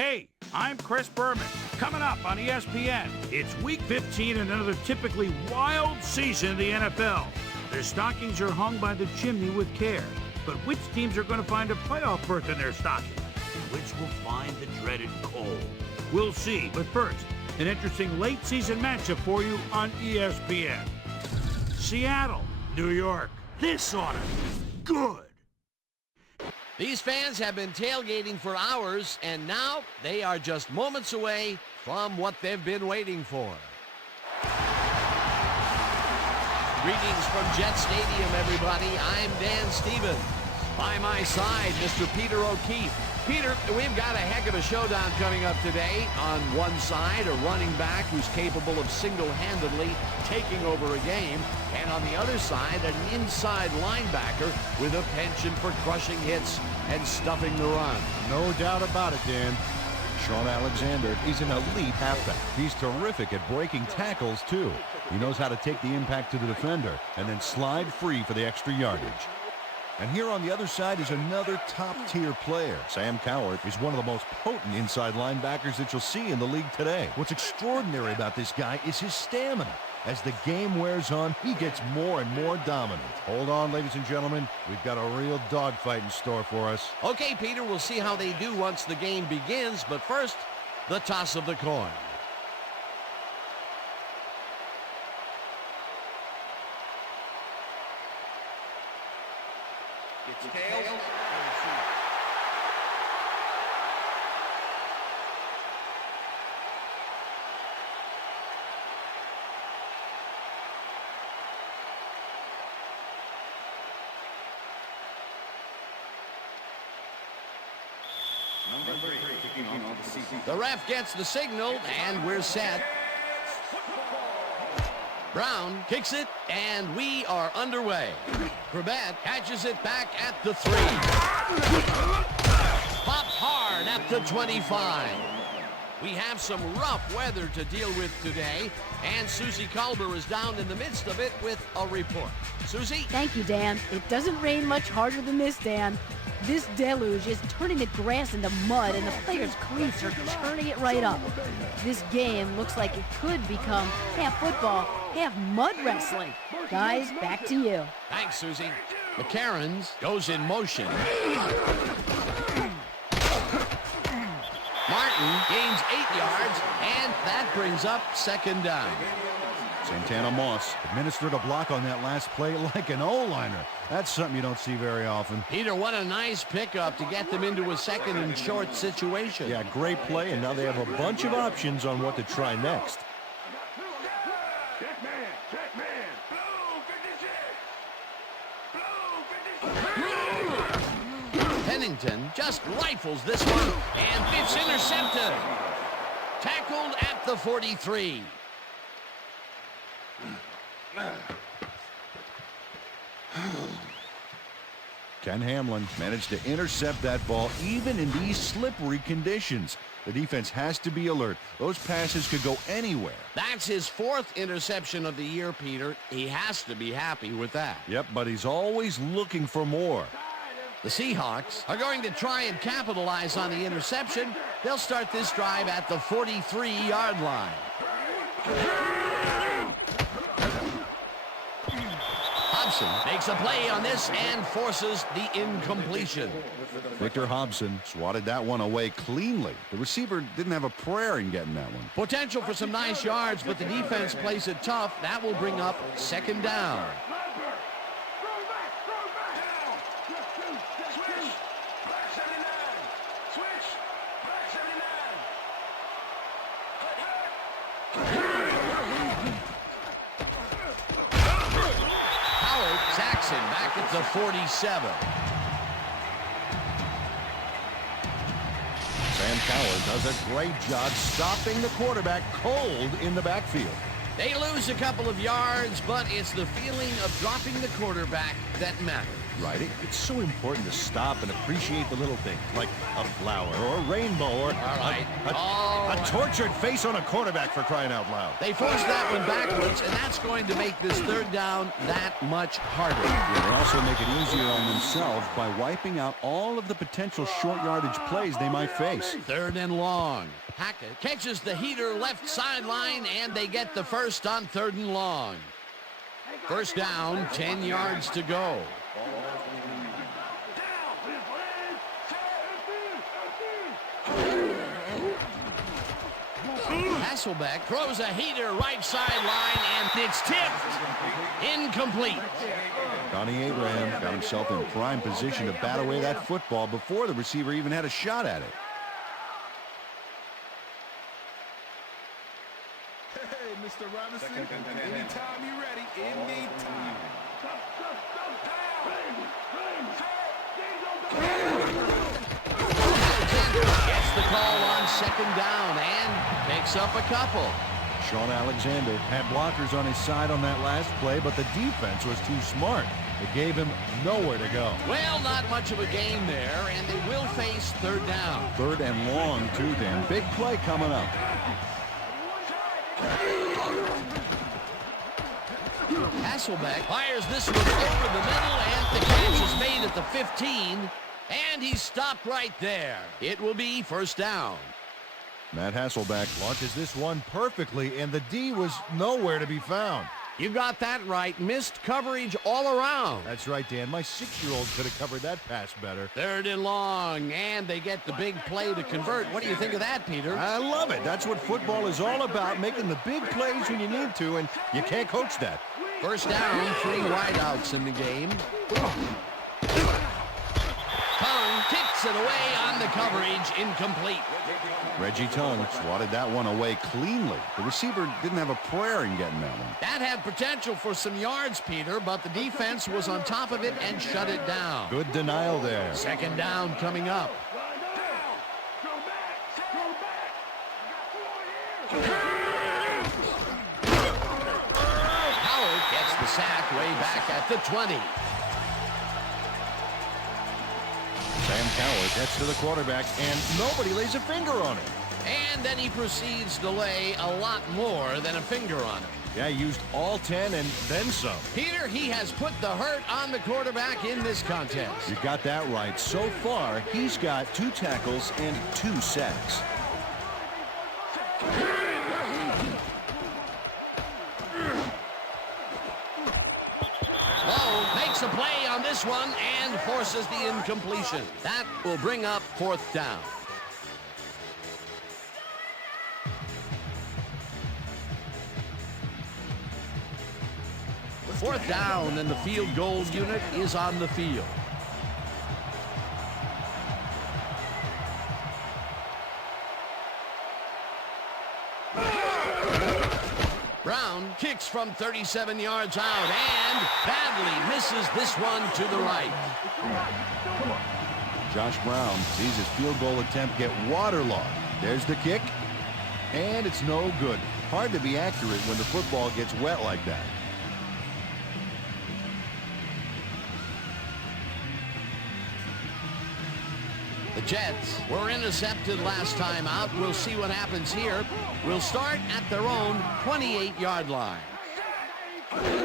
Hey, I'm Chris Berman. Coming up on ESPN, it's Week 15 and another typically wild season in the NFL. Their stockings are hung by the chimney with care. But which teams are going to find a playoff berth in their stockings? And which will find the dreaded cold? We'll see. But first, an interesting late-season matchup for you on ESPN. Seattle, New York. This ought to be good. These fans have been tailgating for hours, and now they are just moments away from what they've been waiting for. Greetings from Jet Stadium, everybody. I'm Dan Stevens. By my side, Mr. Peter O'Keefe. Peter, we've got a heck of a showdown coming up today. On one side, a running back who's capable of single-handedly taking over a game. And on the other side, an inside linebacker with a penchant for crushing hits and stuffing the run. No doubt about it, Dan. Sean Alexander is an elite halfback. He's terrific at breaking tackles, too. He knows how to take the impact to the defender and then slide free for the extra yardage. And here on the other side is another top-tier player. Sam Cowart is one of the most potent inside linebackers that you'll see in the league today. What's extraordinary about this guy is his stamina. As the game wears on, he gets more and more dominant. Hold on, ladies and gentlemen. We've got a real dogfight in store for us. Okay, Peter, we'll see how they do once the game begins. But first, the toss of the coin. It's tails. Number 3 kicking on the season. The ref gets the signal, and we're set. Brown kicks it, and we are underway. Corbett catches it back at the 3. Popped hard at the 25. We have some rough weather to deal with today, and Susie Culber is down in the midst of it with a report. Susie? Thank you, Dan. It doesn't rain much harder than this, Dan. This deluge is turning the grass into mud, and the players' cleats are turning it right up. This game looks like it could become half football, half mud wrestling. Guys, back to you. Thanks, Susie. McCarron's goes in motion. Martin gains 8 yards, and that brings up second down. Santana Moss administered a block on that last play like an O-liner. That's something you don't see very often. Peter, what a nice pickup to get them into a second and short situation. Yeah, great play, and now they have a bunch of options on what to try next. Pennington just rifles this one, and it's intercepted. Tackled at the 43. Ken Hamlin managed to intercept that ball even in these slippery conditions. The defense has to be alert. Those passes could go anywhere. That's his 4th interception of the year, Peter. He has to be happy with that. Yep, but he's always looking for more. The Seahawks are going to try and capitalize on the interception. They'll start this drive at the 43-yard line. Hobson makes a play on this and forces the incompletion. Victor Hobson swatted that one away cleanly. The receiver didn't have a prayer in getting that one. Potential for some nice yards, but the defense plays it tough. That will bring up second down. Back at the 47. Sam Cowart does a great job stopping the quarterback cold in the backfield. They lose a couple of yards, but it's the feeling of dropping the quarterback that matters. Right, it's so important to stop and appreciate the little things, like a flower or a rainbow or a tortured face on a quarterback, for crying out loud. They forced that one backwards, and that's going to make this third down that much harder. Yeah, they also make it easier on themselves by wiping out all of the potential short yardage plays they might face. Third and long. Hackett catches the heater left sideline, and they get the first on third and long. First down, 10 yards to go. Hasselbeck throws a heater right sideline, and it's tipped. Incomplete. Donnie Abraham got himself in prime position to bat away that football before the receiver even had a shot at it. Hey, Mr. Robinson, anytime you're ready, anytime. Gets the call on second down and picks up a couple. Sean Alexander had blockers on his side on that last play, but the defense was too smart. It gave him nowhere to go. Well, not much of a game there, and they will face third down. Third and long, too, Dan. Big play coming up. Hasselbeck fires this one over the middle, and the catch is made at the 15, and he's stopped right there. It will be first down. Matt Hasselbeck launches this one perfectly, and the D was nowhere to be found. You got that right. Missed coverage all around. That's right, Dan. My 6-year-old could have covered that pass better. Third and long, and they get the big play to convert. What do you think of that, Peter? I love it. That's what football is all about, making the big plays when you need to, and you can't coach that. First down, 3 wideouts in the game. Tongue kicks it away on the coverage, incomplete. Reggie Tongue swatted that one away cleanly. The receiver didn't have a prayer in getting that one. That had potential for some yards, Peter, but the defense was on top of it and shut it down. Good denial there. Second down coming up. Howard gets the sack way back at the 20. Sam Coward gets to the quarterback, and nobody lays a finger on him. And then he proceeds to lay a lot more than a finger on him. Yeah, he used all 10 and then some. Peter, he has put the hurt on the quarterback in this contest. You got that right. So far, he's got 2 tackles and 2 sacks. Lowe makes a play on this one and forces the incompletion. That will bring up fourth down. Fourth down, and the field goal unit is on the field. Brown kicks from 37 yards out and badly misses this one to the right. Josh Brown sees his field goal attempt get waterlogged. There's the kick, and it's no good. Hard to be accurate when the football gets wet like that. The Jets were intercepted last time out. We'll see what happens here. We'll start at their own 28-yard line. Cairns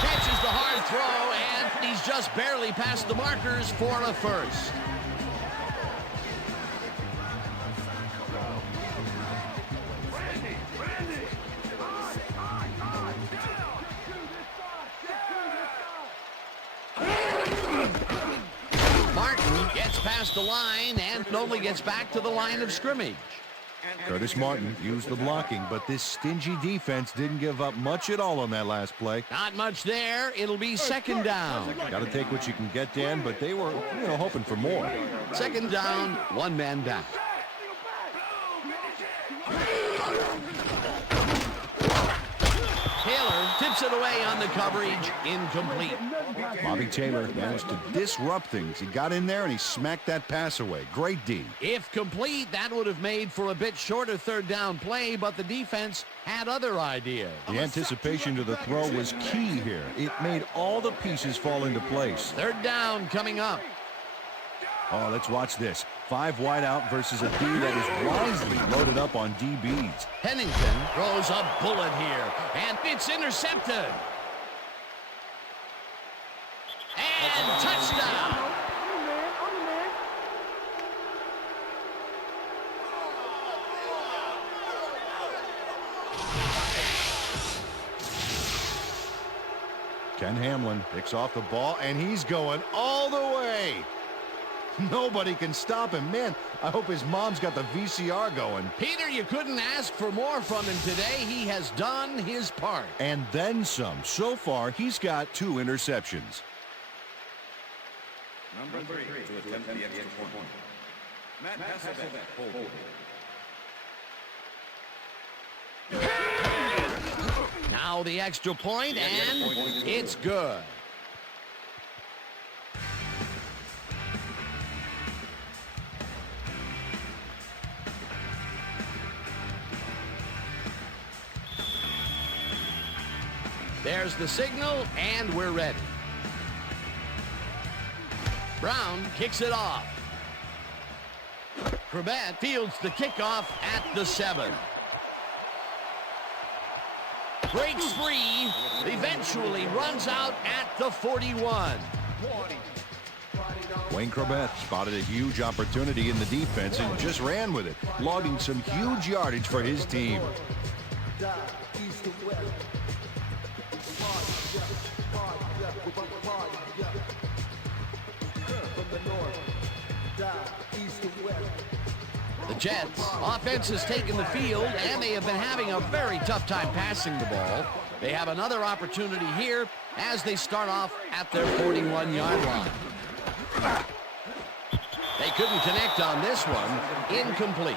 catches the hard throw, and he's just barely past the markers for a first. Gets past the line and only gets back to the line of scrimmage. Curtis Martin used the blocking, but this stingy defense didn't give up much at all on that last play. Not much there. It'll be second down. Got to take what you can get, Dan, but they were, hoping for more. Second down, 1 man down. Taylor to Tips it away on the coverage. Incomplete. Bobby Taylor managed to disrupt things. He got in there and he smacked that pass away. Great D. If complete, that would have made for a bit shorter third down play, but the defense had other ideas. The anticipation to the throw was key here. It made all the pieces fall into place. Third down coming up. Oh, let's watch this. 5 wide out versus a D that is wisely loaded up on DBs. Pennington throws a bullet here, and it's intercepted. And touchdown. Ken Hamlin picks off the ball, and he's going all the way. Nobody can stop him. Man, I hope his mom's got the VCR going. Peter, you couldn't ask for more from him today. He has done his part. And then some. So far, he's got 2 interceptions. Number 3 to attempt the extra point. Matt Hasselbeck, hold. Now the extra point, and it's good. There's the signal, and we're ready. Brown kicks it off. Corbett fields the kickoff at the 7. Breaks free, eventually runs out at the 41. Wayne Corbett spotted a huge opportunity in the defense and just ran with it, logging some huge yardage for his team. The Jets offense has taken the field, and they have been having a very tough time passing the ball. They have another opportunity here as they start off at their 41-yard line. They couldn't connect on this one. Incomplete.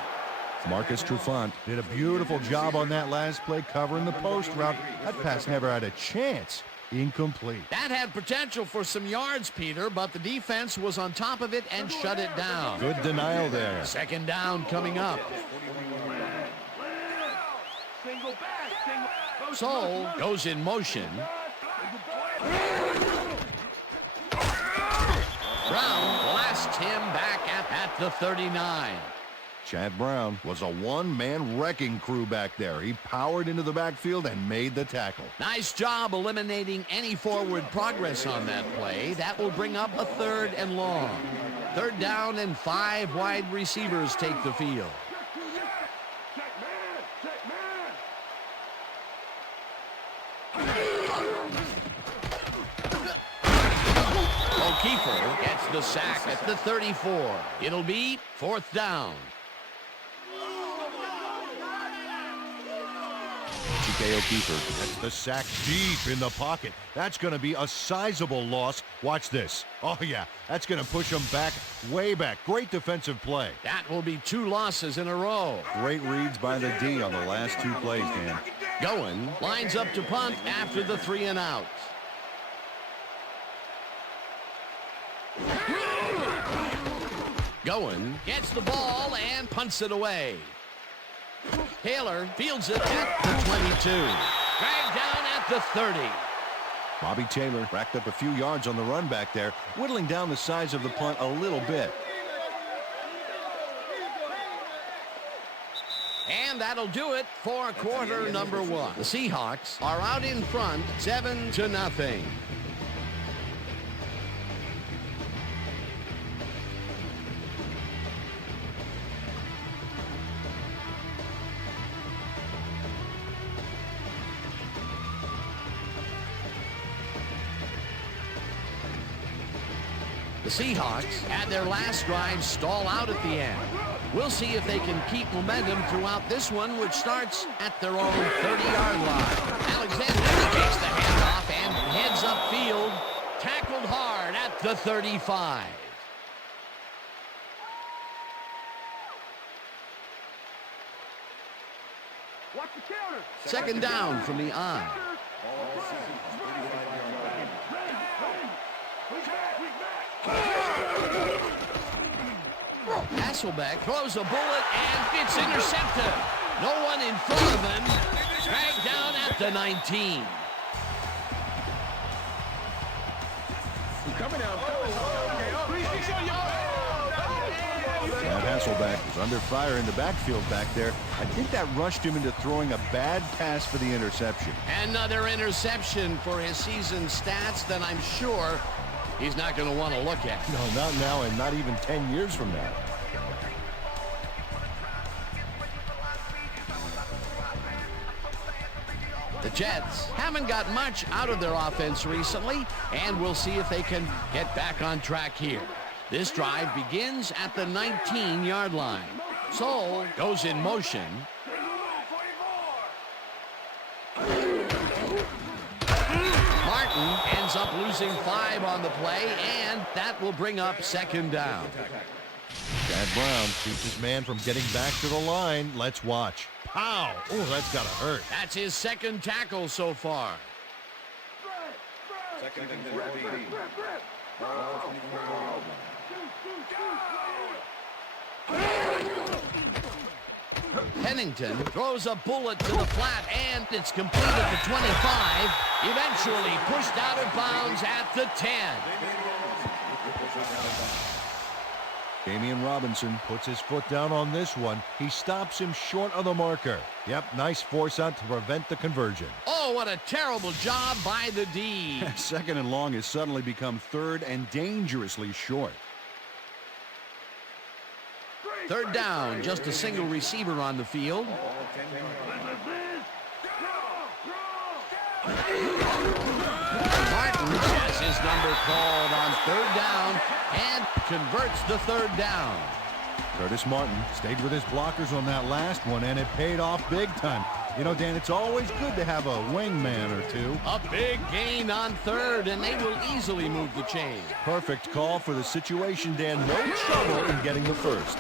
Marcus Trufant did a beautiful job on that last play covering the post route. That pass never had a chance. Incomplete. That had potential for some yards, Peter, but the defense was on top of it and shut it down. Good denial there. Second down coming up. Soul goes in motion. Brown blasts him back at the 39. Chad Brown was a one-man wrecking crew back there. He powered into the backfield and made the tackle. Nice job eliminating any forward progress on that play. That will bring up a 3rd and long. 3rd down and 5 wide receivers take the field. O'Keefe gets the sack at the 34. It'll be 4th down. O'Keefe gets the sack deep in the pocket. That's going to be a sizable loss. Watch this. Oh, yeah, that's going to push him back, way back. Great defensive play. That will be 2 losses in a row. Great reads by the D on the last 2 plays, Dan. Goen lines up to punt after the 3 and out. Goen gets the ball and punts it away. Taylor fields it at the 22. Dragged down at the 30. Bobby Taylor racked up a few yards on the run back there, whittling down the size of the punt a little bit. And that'll do it for quarter number 1. The Seahawks are out in front, 7-0. The Seahawks had their last drive stall out at the end. We'll see if they can keep momentum throughout this one, which starts at their own 30-yard line. Alexander takes the handoff and heads upfield, tackled hard at the 35. Second down from the I. Hasselbeck throws a bullet, and it's intercepted. No one in front of him. Dragged down at the 19. That Hasselbeck is under fire in the backfield back there. I think that rushed him into throwing a bad pass for the interception. Another interception for his season stats that I'm sure he's not going to want to look at. No, not now, and not even 10 years from now. The Jets haven't got much out of their offense recently, and we'll see if they can get back on track here. This drive begins at the 19-yard line. Soul goes in motion. Martin ends up losing 5 on the play, and that will bring up second down. Chad Brown keeps his man from getting back to the line. Let's watch. Pow! Oh, that's got to hurt. That's his second tackle so far. Second and 14. Pennington throws a bullet to the flat, and it's complete at the 25. Eventually pushed out of bounds at the 10. Damian Robinson puts his foot down on this one. He stops him short of the marker. Yep, nice force out to prevent the conversion. Oh, what a terrible job by the D. Second and long has suddenly become third and dangerously short. Third down, just a single receiver on the field. Martin has his number called on third down and converts the third down. Curtis Martin stayed with his blockers on that last one, and it paid off big time. You know, Dan, it's always good to have a wingman or two. A big gain on third, and they will easily move the chain. Perfect call for the situation, Dan. No trouble in getting the first.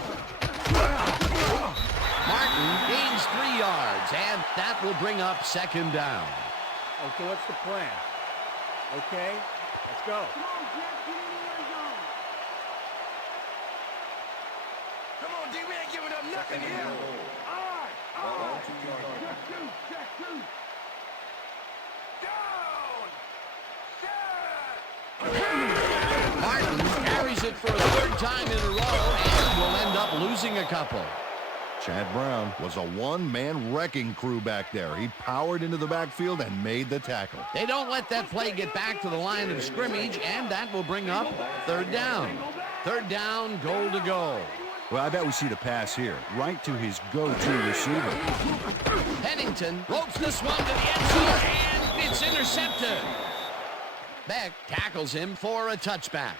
Martin gains 3 yards, and that will bring up second down. Okay, what's the plan? Okay, let's go. Come on, D, we ain't giving up nothing here. All right. Check two. Down. Martin carries it for a third time in a row and will end up losing a couple. Chad Brown was a one-man wrecking crew back there. He powered into the backfield and made the tackle. They don't let that play get back to the line of scrimmage, and that will bring up third down. Third down, goal to go. Well, I bet we see the pass here, right to his go-to receiver. Pennington ropes this one to the end zone, and it's intercepted. Beck tackles him for a touchback.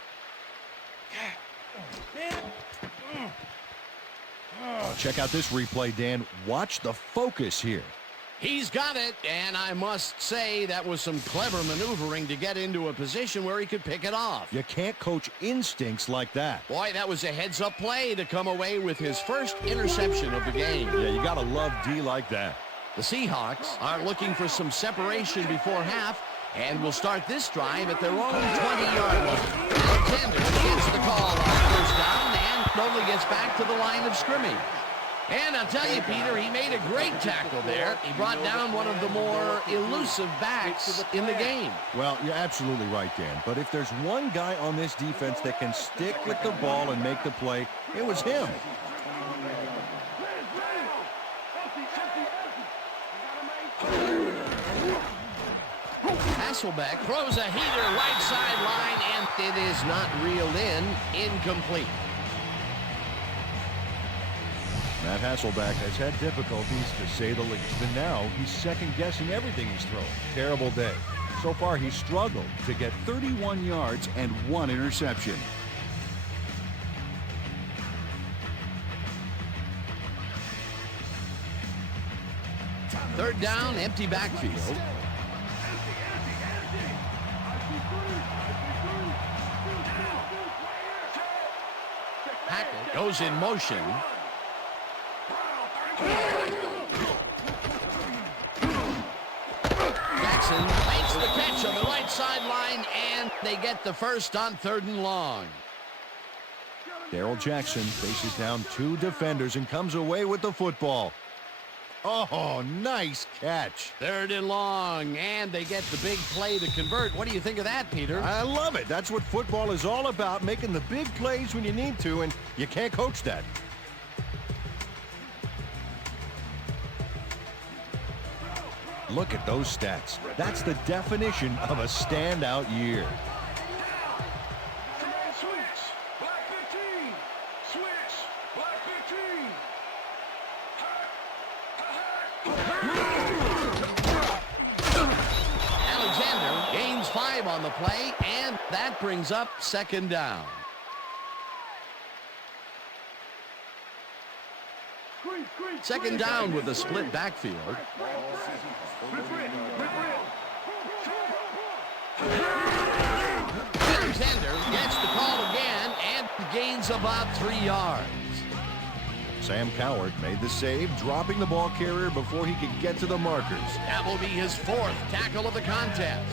Check out this replay, Dan. Watch the focus here. He's got it, and I must say that was some clever maneuvering to get into a position where he could pick it off. You can't coach instincts like that. Boy, that was a heads-up play to come away with his first interception of the game. Yeah, you got to love D like that. The Seahawks are looking for some separation before half, and will start this drive at their own 20-yard line. Alexander gets the call on first down and only gets back to the line of scrimmage. And I'll tell you, Peter, he made a great tackle there. He brought down one of the more elusive backs in the game. Well, you're absolutely right, Dan. But if there's one guy on this defense that can stick with the ball and make the play, it was him. Hasselbeck throws a heater right sideline, and it is not reeled in. Incomplete. Matt Hasselbeck has had difficulties, to say the least, and now he's second-guessing everything he's thrown. Terrible day. So far, he's struggled to get 31 yards and 1 interception. Third down, empty backfield. Hackett goes in motion. Jackson makes sideline, and they get the first on 3rd and long. Darrell Jackson faces down 2 defenders and comes away with the football. Oh, nice catch. 3rd and long, and they get the big play to convert. What do you think of that, Peter? I love it. That's what football is all about, making the big plays when you need to, and you can't coach that. Look at those stats. That's the definition of a standout year. Switch. Black 15. Switch. Black 15. Alexander gains 5 on the play, and that brings up 2nd down. Second down with a split backfield. Alexander gets the call again and gains about 3 yards. Sam Coward made the save, dropping the ball carrier before he could get to the markers. That will be his 4th tackle of the contest.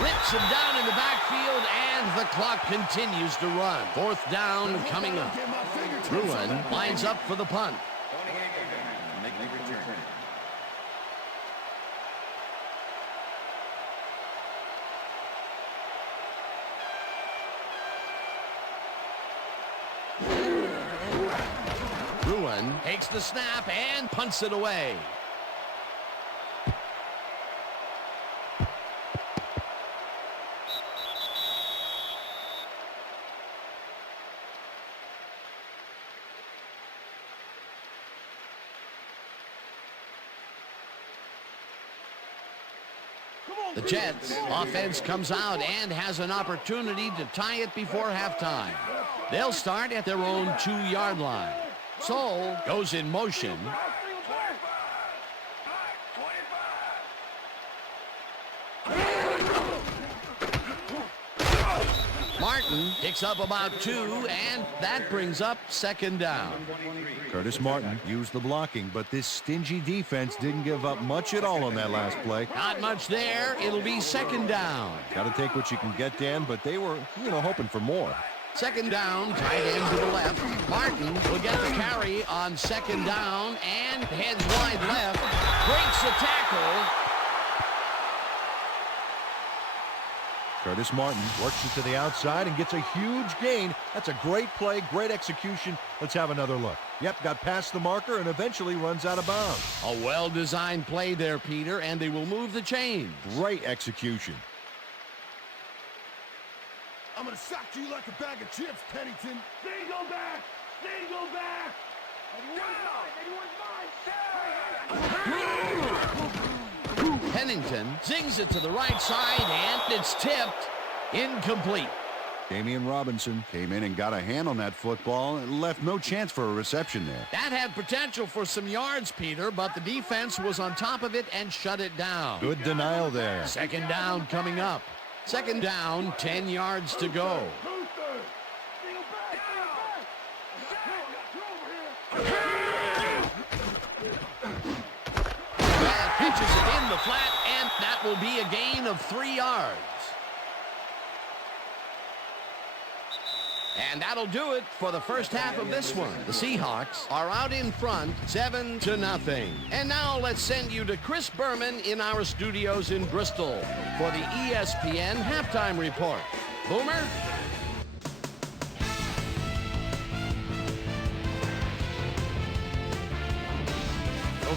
Rips him down in the backfield, and the clock continues to run. 4th down coming up. Bruin lines up for the punt. Make return. Bruin takes the snap and punts it away. The Jets offense comes out and has an opportunity to tie it before halftime. They'll start at their own 2-yard line. Soul goes in motion. Martin picks up about 2, and that brings up 2nd down. Curtis Martin used the blocking, but this stingy defense didn't give up much at all on that last play. Not much there. It'll be 2nd down. Got to take what you can get, Dan, but they were, hoping for more. 2nd down, tight end to the left. Martin will get the carry on 2nd down and heads wide left. Breaks the tackle. Curtis Martin works it to the outside and gets a huge gain. That's a great play, great execution. Let's have another look. Yep, got past the marker and eventually runs out of bounds. A well-designed play there, Peter, and they will move the chains. Great execution. I'm gonna sock you like a bag of chips, Pennington. Single back! Single back! Pennington zings it to the right side, and it's tipped. Incomplete. Damian Robinson came in and got a hand on that football and left no chance for a reception there. That had potential for some yards, Peter, but the defense was on top of it and shut it down. Good denial there. 2nd down coming up. 2nd down, 10 yards to go. Pitches it in the flat, and that will be a gain of 3 yards. And that'll do it for the first half of this one. The Seahawks are out in front, 7-0. And now let's send you to Chris Berman in our studios in Bristol for the ESPN Halftime Report. Boomer?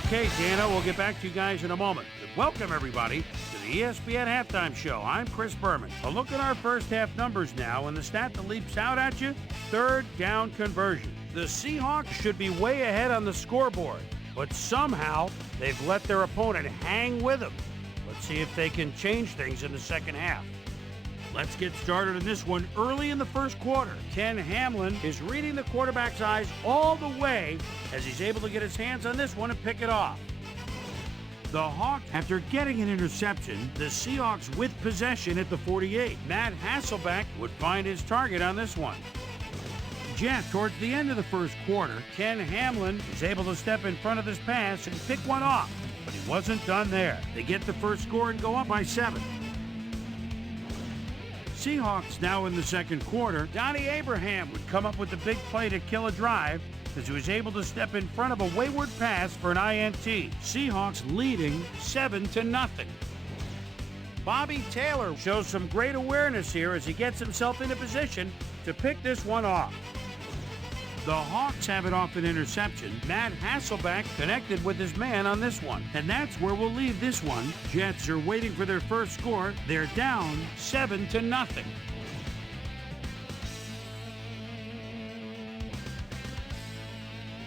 Okay, Dana, we'll get back to you guys in a moment. Welcome, everybody, to the ESPN Halftime Show. I'm Chris Berman. A look at our first half numbers now, and the stat that leaps out at you, 3rd down conversion. The Seahawks should be way ahead on the scoreboard, but somehow they've let their opponent hang with them. Let's see if they can change things in the second half. Let's get started on this one early in the first quarter. Ken Hamlin is reading the quarterback's eyes all the way as he's able to get his hands on this one and pick it off. The Hawks, after getting an interception, the Seahawks with possession at the 48. Matt Hasselbeck would find his target on this one. Jeff, towards the end of the first quarter, Ken Hamlin is able to step in front of this pass and pick one off, but he wasn't done there. They get the first score and go up by 7. Seahawks now in the second quarter. Donnie Abraham would come up with the big play to kill a drive as he was able to step in front of a wayward pass for an INT. Seahawks leading 7-0. Bobby Taylor shows some great awareness here as he gets himself into position to pick this one off. The Hawks have it off an interception. Matt Hasselbeck connected with his man on this one. And that's where we'll leave this one. Jets are waiting for their first score. They're down 7-0.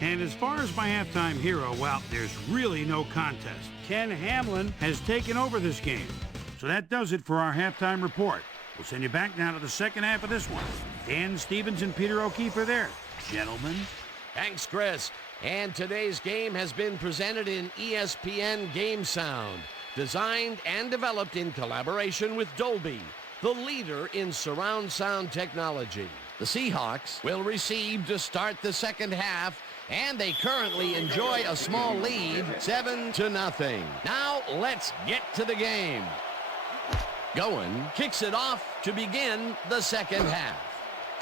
And as far as my halftime hero, well, there's really no contest. Ken Hamlin has taken over this game. So that does it for our halftime report. We'll send you back now to the second half of this one. Dan Stevens and Peter O'Keefe are there. Gentlemen. Thanks, Chris. And today's game has been presented in ESPN Game Sound, designed and developed in collaboration with Dolby, the leader in surround sound technology. The Seahawks will receive to start the second half, and they currently enjoy a small lead, 7-0. Now let's get to the game. Goin kicks it off to begin the second half.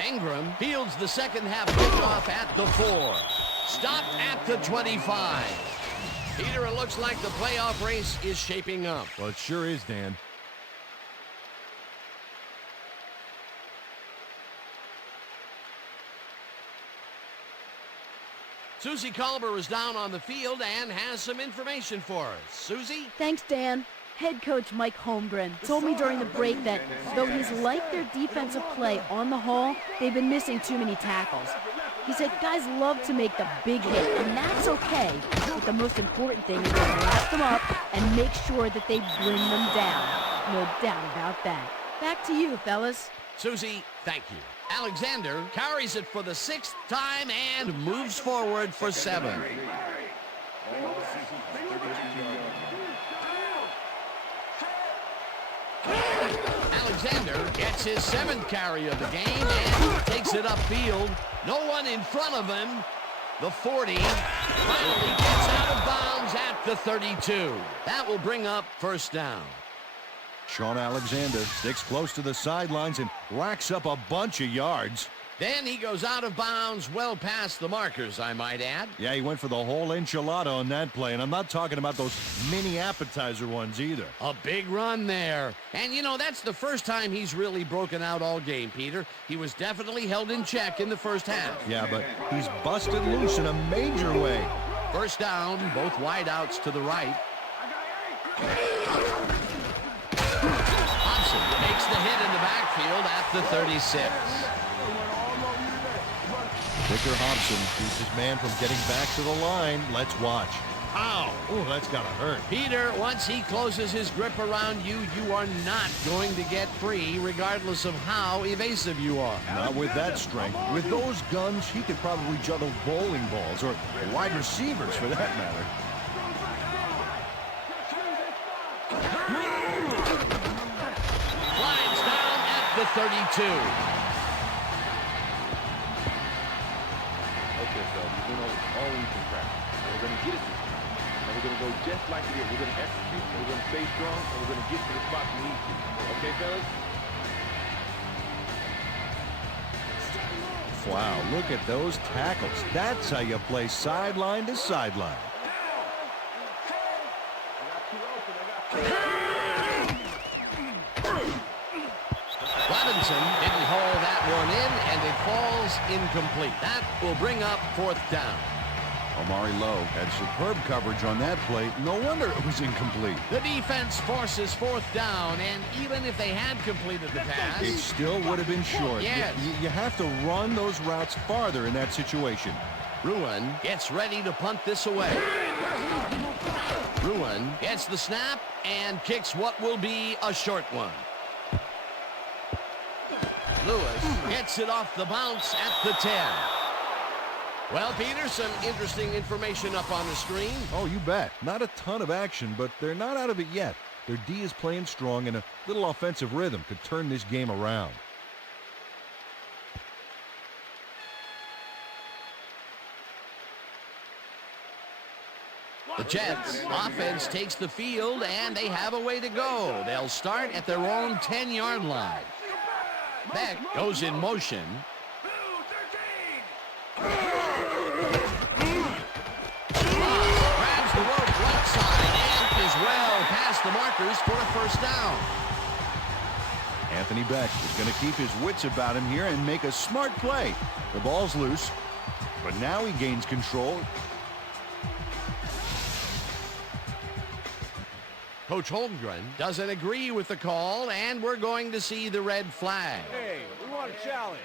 Ingram fields the second half kickoff at the 4. Stopped at the 25. Peter, it looks like the playoff race is shaping up. Well, it sure is, Dan. Susie Colbert is down on the field and has some information for us. Susie? Thanks, Dan. Head coach Mike Holmgren told me during the break that though he's liked their defensive play on the whole, they've been missing too many tackles. He said guys love to make the big hit, and that's okay. But the most important thing is to wrap them up and make sure that they bring them down. No doubt about that. Back to you, fellas. Susie, thank you. Alexander carries it for the 6th time and moves forward for 7. Alexander gets his 7th carry of the game and takes it upfield. No one in front of him. The 40 finally gets out of bounds at the 32. That will bring up first down. Sean Alexander sticks close to the sidelines and racks up a bunch of yards. Then he goes out of bounds well past the markers, I might add. Yeah, he went for the whole enchilada on that play, and I'm not talking about those mini appetizer ones either. A big run there. And, you know, that's the first time he's really broken out all game, Peter. He was definitely held in check in the first half. Yeah, but he's busted loose in a major way. First down, both wideouts to the right. Hobson makes the hit in the backfield at the 36. Victor Hobson keeps his man from getting back to the line. Let's watch. Ow! Oh, that's gotta hurt. Peter, once he closes his grip around you, you are not going to get free, regardless of how evasive you are. Not with that strength. With those guns, he could probably juggle bowling balls, or wide receivers for that matter. Slides down at the 32. Okay, so we've been over all week in practice. And we're going to get it this time. And we're going to go just like it is. We're going to execute, and we're going to stay strong, and we're going to get to the spot we need to. Okay, fellas? Wow, look at those tackles. That's how you play sideline to sideline. Robinson didn't haul that one in, and it falls incomplete. That will bring up fourth down. Amari Lowe had superb coverage on that play. No wonder it was incomplete. The defense forces fourth down, and even if they had completed the pass, It still would have been short. Yes. You have to run those routes farther in that situation. Ruin gets ready to punt this away. Ruin gets the snap and kicks what will be a short one. Lewis gets it off the bounce at the 10. Well, Peter, some interesting information up on the screen. Oh, you bet. Not a ton of action, but they're not out of it yet. Their D is playing strong, and a little offensive rhythm could turn this game around. The Jets offense takes the field, and they have a way to go. They'll start at their own 10-yard line. Beck goes in motion. Grabs the rope right side and is well past the markers for a first down. Anthony Beck is going to keep his wits about him here and make a smart play. The ball's loose, but now he gains control. Coach Holmgren doesn't agree with the call, and we're going to see the red flag. Hey, we want a challenge.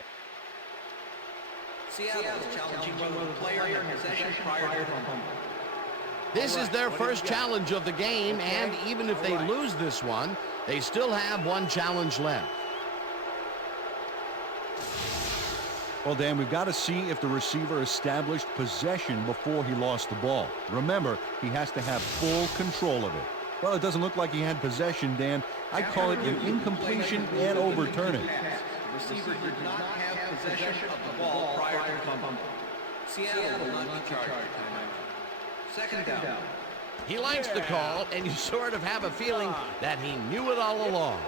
Seattle's challenging one player in possession prior to fumble. This is their first challenge of the game, and even if they lose this one, they still have one challenge left. Well, Dan, we've got to see if the receiver established possession before he lost the ball. Remember, he has to have full control of it. Well, it doesn't look like he had possession, Dan. I call it an incompletion and overturn it. The receiver did not have possession of the ball prior to fumble. Seattle will not be charged. Second down. He likes the call, and you sort of have a feeling that he knew it all along.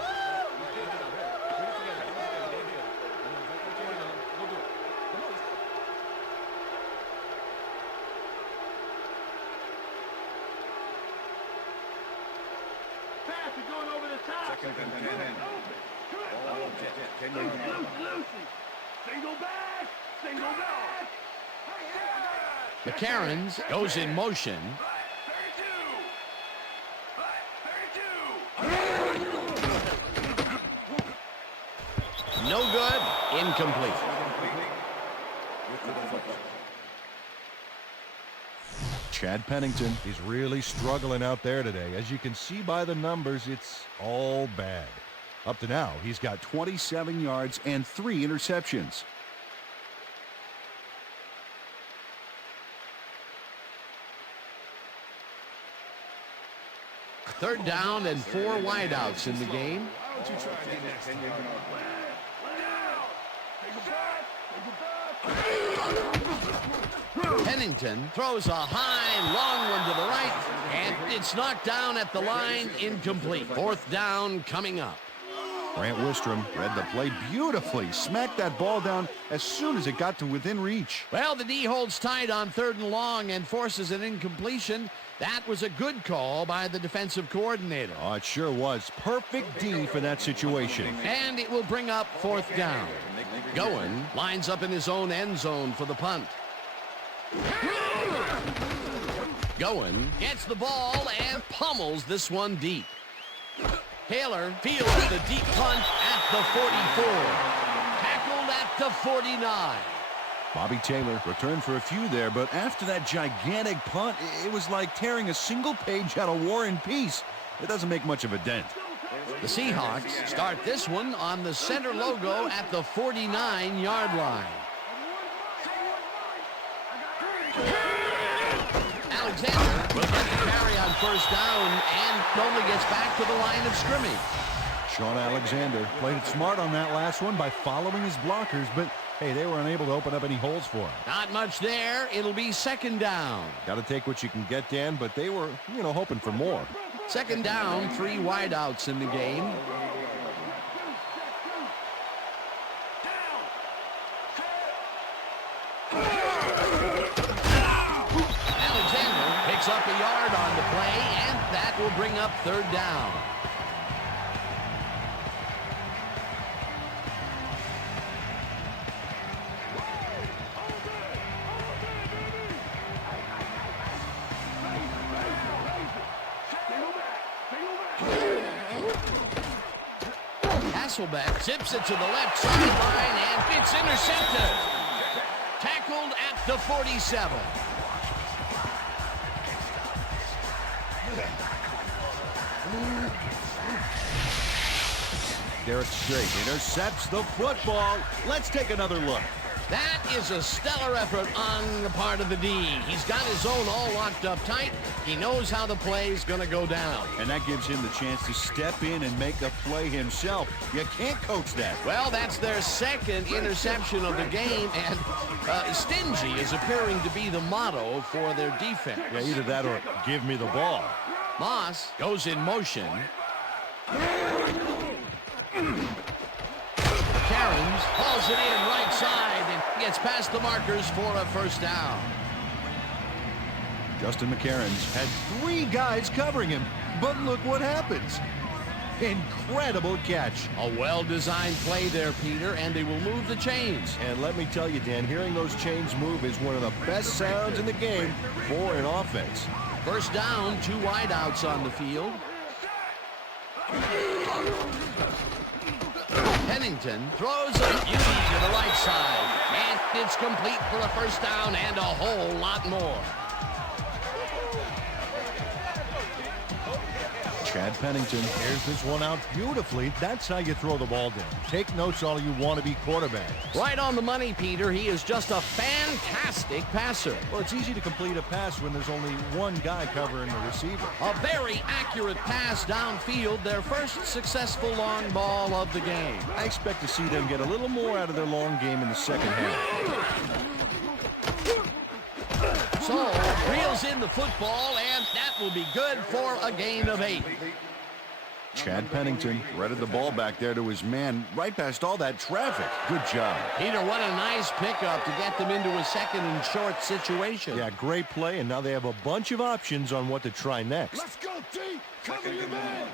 McCarron's goes in motion. No good. Incomplete. Chad Pennington is really struggling out there today. As you can see by the numbers, it's all bad. Up to now, he's got 27 yards and 3 interceptions. Third down and 4 wideouts in the game. Pennington throws a high, long one to the right, and it's knocked down at the line, incomplete. Fourth down coming up. Grant Wistrom read the play beautifully, smacked that ball down as soon as it got to within reach. Well, the D holds tight on 3rd and long and forces an incompletion. That was a good call by the defensive coordinator. Oh, it sure was. Perfect D for that situation. And it will bring up 4th down. Goen lines up in his own end zone for the punt. Goen gets the ball and pummels this one deep. Taylor fields the deep punt at the 44. Tackled at the 49. Bobby Taylor returned for a few there, but after that gigantic punt, it was like tearing a single page out of War and Peace. It doesn't make much of a dent. The Seahawks start this one on the center logo at the 49-yard line. Alexander will get the carry on first down and only gets back to the line of scrimmage. Sean Alexander played it smart on that last one by following his blockers, but hey, they were unable to open up any holes for him. Not much there. It'll be 2nd down. Got to take what you can get, Dan, but they were, hoping for more. 2nd down, 3 wideouts in the game. Alexander picks up a yard on the play, and that will bring up 3rd down. Hasselbeck zips it to the left sideline, and it's intercepted. Tackled at the 47. there it's straight. Intercepts the football. Let's take another look. That is a stellar effort on the part of the D. He's got his zone all locked up tight. He knows how the play is going to go down. And that gives him the chance to step in and make the play himself. You can't coach that. Well, that's their second interception of the game, and stingy is appearing to be the motto for their defense. Yeah, either that or give me the ball. Moss goes in motion. Cairns hauls it in right side and gets past the markers for a first down. Justin McCarron's had 3 guys covering him, but look what happens. Incredible catch. A well-designed play there, Peter, and they will move the chains. And let me tell you, Dan, hearing those chains move is one of the best sounds in the game for an offense. First down, 2 wideouts on the field. Pennington throws a beauty to the right side, and it's complete for a first down and a whole lot more. Chad Pennington airs this one out beautifully. That's how you throw the ball down. Take notes all you want to be quarterback. Right on the money, Peter. He is just a fantastic passer. Well, it's easy to complete a pass when there's only one guy covering the receiver. A very accurate pass downfield, their first successful long ball of the game. I expect to see them get a little more out of their long game in the second half. So, reels in the football, and that will be good for a gain of 8. Chad Pennington threaded the ball back there to his man right past all that traffic. Good job. Peter, what a nice pickup to get them into a second and short situation. Yeah, great play, and now they have a bunch of options on what to try next. Let's go, D. Cover your man.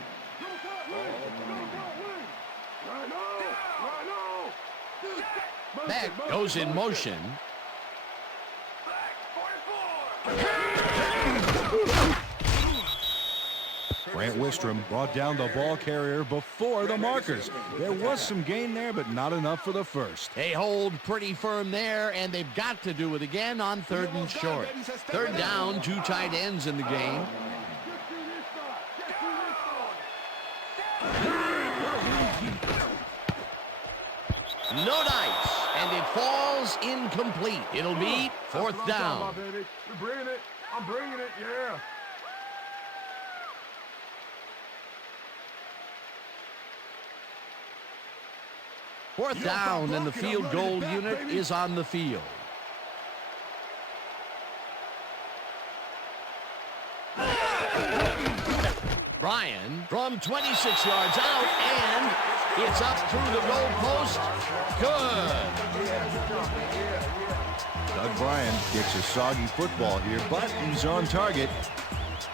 Beck goes in motion. Grant Wistrom brought down the ball carrier before the markers. There was some gain there, but not enough for the first. They hold pretty firm there, and they've got to do it again on 3rd and short. 3rd down, 2 tight ends in the game. No dice, and it falls incomplete. It'll be 4th down. You're bringing it. I'm bringing it, yeah. Fourth down, and the field goal unit is on the field. Bryan from 26 yards out, and it's up through the goal post. Good. Doug Bryan kicks a soggy football here, but he's on target.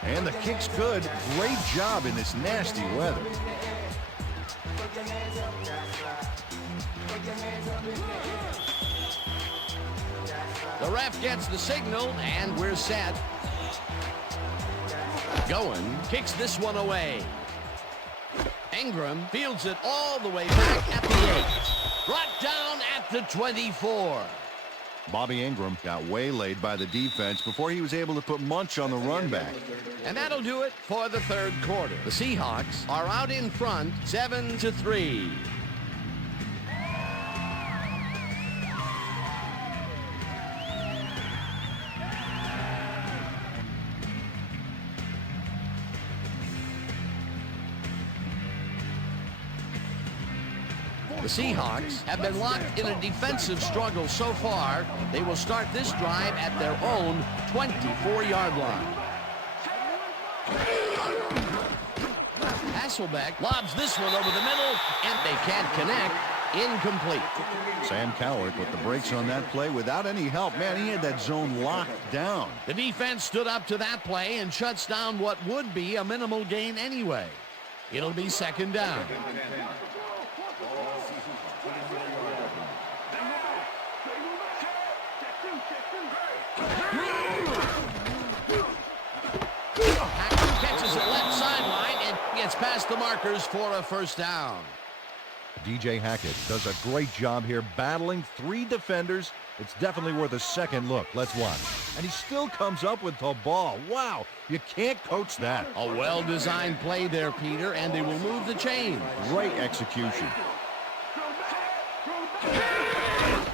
And the kick's good. Great job in this nasty weather. The ref gets the signal, and we're set. Goen kicks this one away. Ingram fields it all the way back at the 8. Brought down at the 24. Bobby Ingram got waylaid by the defense before he was able to put Munch on the run back. And that'll do it for the 3rd quarter. The Seahawks are out in front, 7-3. The Seahawks have been locked in a defensive struggle so far. They will start this drive at their own 24-yard line. Hasselbeck lobs this one over the middle, and they can't connect. Incomplete. Sam Cowart put the brakes on that play without any help. Man, he had that zone locked down. The defense stood up to that play and shuts down what would be a minimal gain anyway. It'll be 2nd down. Catches it left sideline and gets past the markers for a first down. DJ Hackett does a great job here battling 3 defenders. It's definitely worth a second look. Let's watch. And he still comes up with the ball. Wow, you can't coach that. A well-designed play there, Peter, and they will move the chain. Great execution.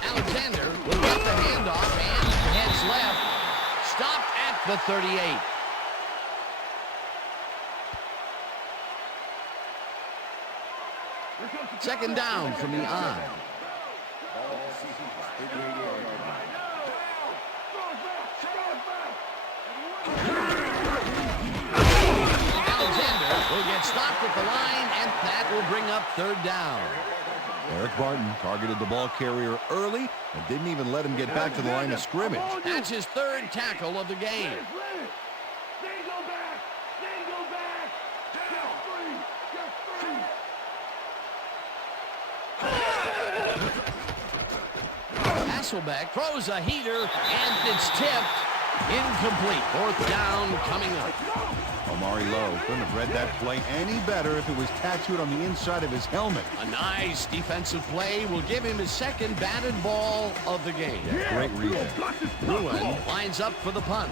Alexander will get the handoff and heads left. Stopped at the 38. Second down from the I. Alexander will get stopped at the line, and that will bring up third down. Eric Barton targeted the ball carrier early and didn't even let him get back to the line of scrimmage. That's his third tackle of the game. Hasselbeck throws a heater, and it's tipped. Incomplete. Fourth down coming up. Omari Lowe couldn't have read that play any better if it was tattooed on the inside of his helmet. A nice defensive play will give him his second batted ball of the game. Yeah, great read there. Ruin lines up for the punt.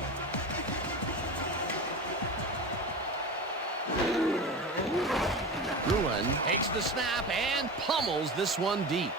Ruin takes the snap and pummels this one deep.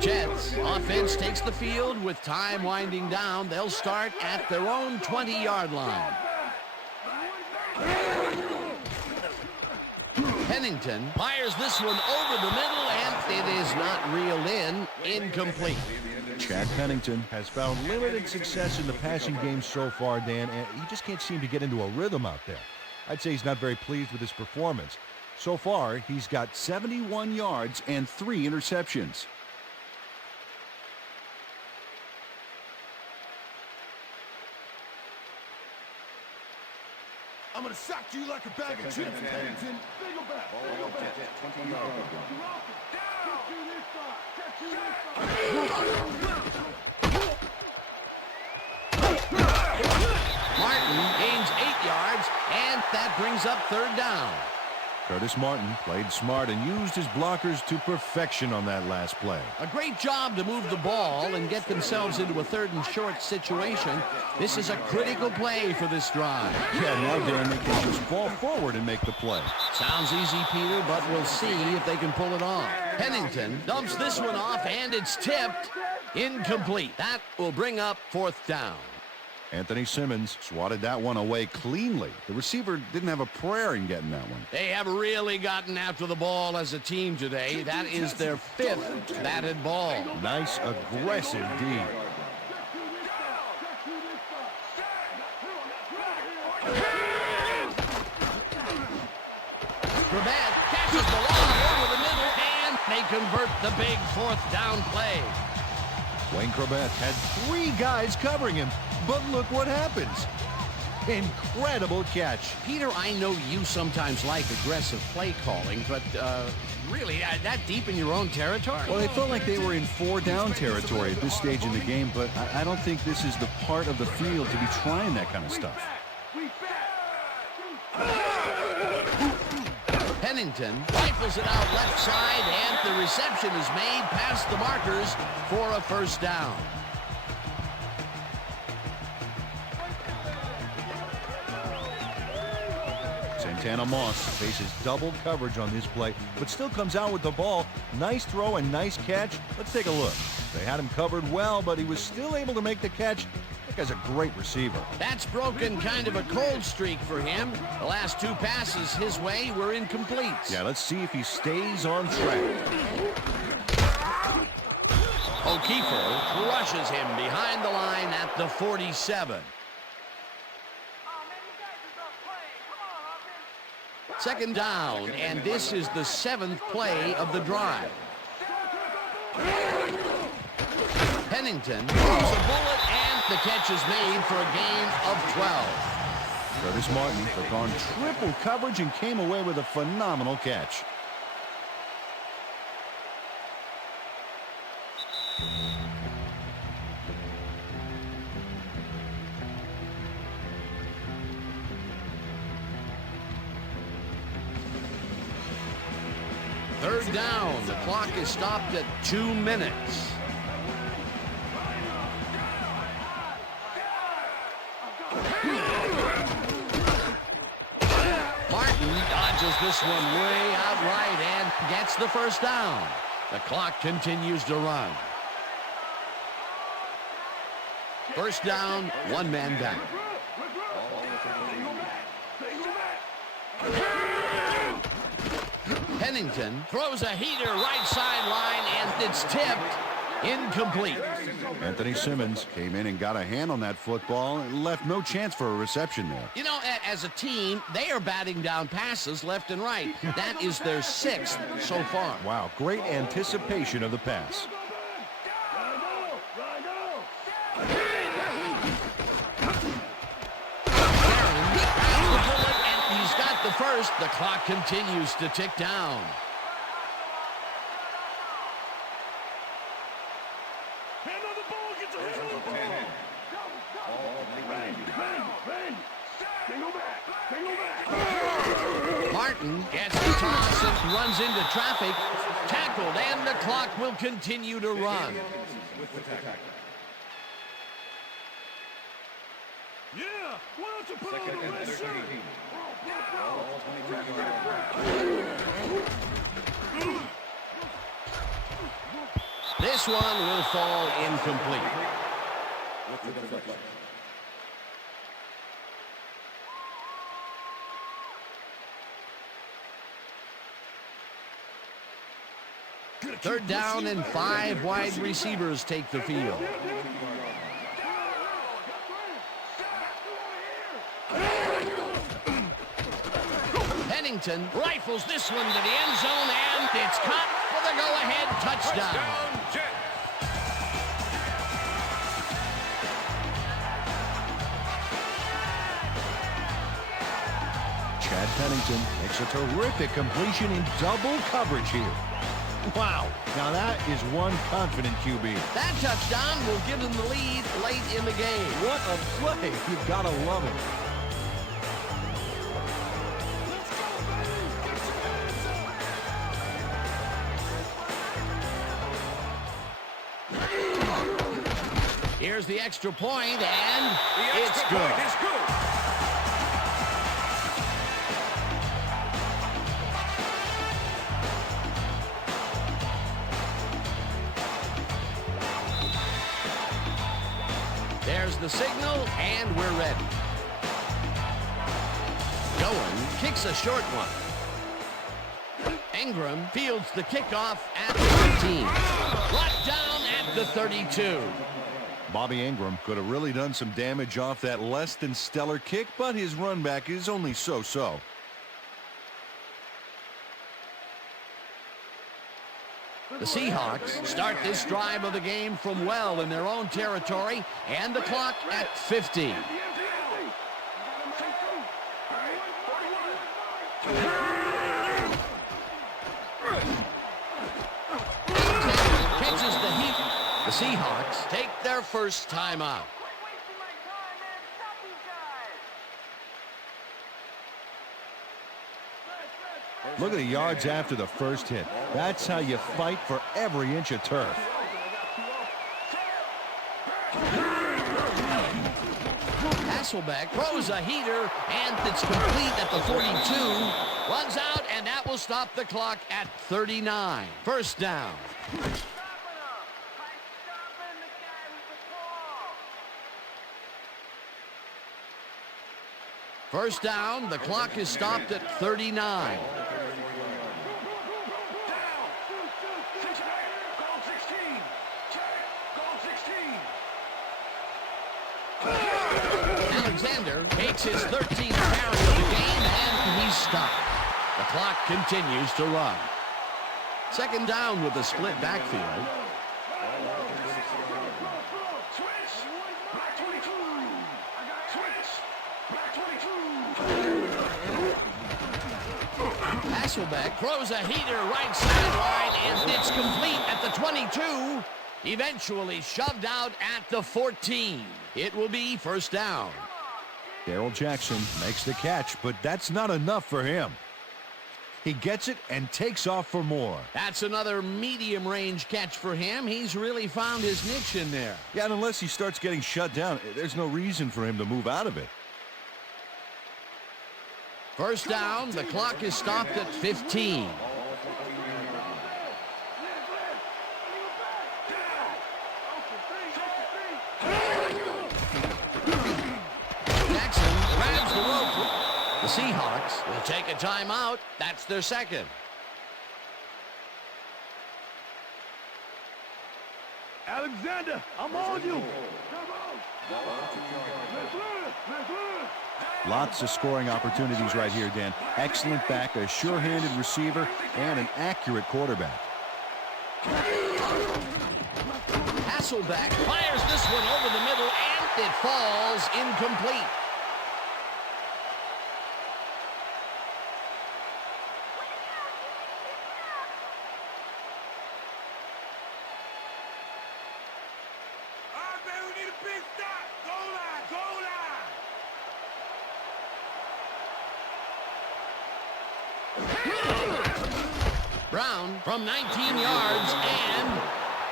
Jets offense takes the field with time winding down. They'll start at their own 20-yard line. Pennington fires this one over the middle, and it is not reeled in. Incomplete. Chad Pennington has found limited success in the passing game so far, Dan, and he just can't seem to get into a rhythm out there. I'd say he's not very pleased with his performance. So far, he's got 71 yards and 3 interceptions. I'm gonna sack you like a bag of chips, Pennington. Single back. Martin gains 8 yards, and that brings up third down. Curtis Martin played smart and used his blockers to perfection on that last play. A great job to move the ball and get themselves into a third and short situation. This is a critical play for this drive. Yeah, now, Dan, they can just fall forward and make the play. Sounds easy, Peter, but we'll see if they can pull it off. Pennington dumps this one off, and it's tipped. Incomplete. That will bring up fourth down. Anthony Simmons swatted that one away cleanly. The receiver didn't have a prayer in getting that one. They have really gotten after the ball as a team today. That is their 5th batted ball. Nice, aggressive D. Grabet catches the ball over the middle, and they convert the big fourth down play. Wayne Grabet had 3 guys covering him, but look what happens. Incredible catch. Peter, I know you sometimes like aggressive play calling, but really, that deep in your own territory? Well, they felt like they were in 4-down territory at this stage in the game, but I don't think this is the part of the field to be trying that kind of stuff. Pennington rifles it out left side, and the reception is made past the markers for a first down. Santana Moss faces double coverage on this play, but still comes out with the ball. Nice throw and nice catch. Let's take a look. They had him covered well, but he was still able to make the catch. That guy's a great receiver. That's broken kind of a cold streak for him. The last 2 passes his way were incomplete. Yeah, let's see if he stays on track. O'Keefe crushes him behind the line at the 47. Second down, and this is the 7th play of the drive. Pennington throws a bullet, and the catch is made for a gain of 12. Curtis Martin took on triple coverage and came away with a phenomenal catch. Third down. The clock is stopped at 2 minutes. Martin dodges this one way out right and gets the first down. The clock continues to run. First down, one man down. Pennington throws a heater right sideline, and it's tipped. Incomplete. Anthony Simmons came in and got a hand on that football and left no chance for a reception there. You know, as a team, they are batting down passes left and right. That is their 6th so far. Wow, great anticipation of the pass. He's got the first. The clock continues to tick down. Martin gets the toss and runs into traffic. Tackled, and the clock will continue to run. Yeah, why don't you put on the red shirt? This one will fall incomplete. Third down and 5 wide receivers take the field. Pennington rifles this one to the end zone, and it's caught for the go-ahead touchdown. Chad Pennington makes a terrific completion in double coverage here. Wow, now that is one confident QB. That touchdown will give them the lead late in the game. What a play. You've got to love it. Here's the extra point, and it's good. There's the signal, and we're ready. Goen kicks a short one. Ingram fields the kickoff at the 15. Brought down at the 32. Bobby Ingram could have really done some damage off that less than stellar kick, but his run back is only so-so. The Seahawks start this drive of the game from well in their own territory, and the clock at 50. Catches the heat. The Seahawks take their first timeout. Look at the yards after the first hit. That's how you fight for every inch of turf. Hasselbeck throws a heater, and it's complete at the 42. Runs out, and that will stop the clock at 39. First down. First down, the clock is stopped at 39. Alexander takes his 13th carry of the game, and he's stopped. The clock continues to run. Second down with a split backfield. Switch! Back 22! Switch! Back 22! Hasselbeck throws a heater right sideline, and it's complete at the 22. Eventually shoved out at the 14. It will be first down. Darrell Jackson makes the catch, but that's not enough for him. He gets it and takes off for more. That's another medium-range catch for him. He's really found his niche in there. Yeah, and unless he starts getting shut down, there's no reason for him to move out of it. First down, the clock is stopped at 15. Jackson grabs the rope. The Seahawks will take a timeout. That's their second. Alexander, I'm on you. Lots of scoring opportunities right here, Dan. Excellent back, a sure-handed receiver, and an accurate quarterback. Hasselbeck fires this one over the middle, and it falls incomplete. Brown from 19 yards, and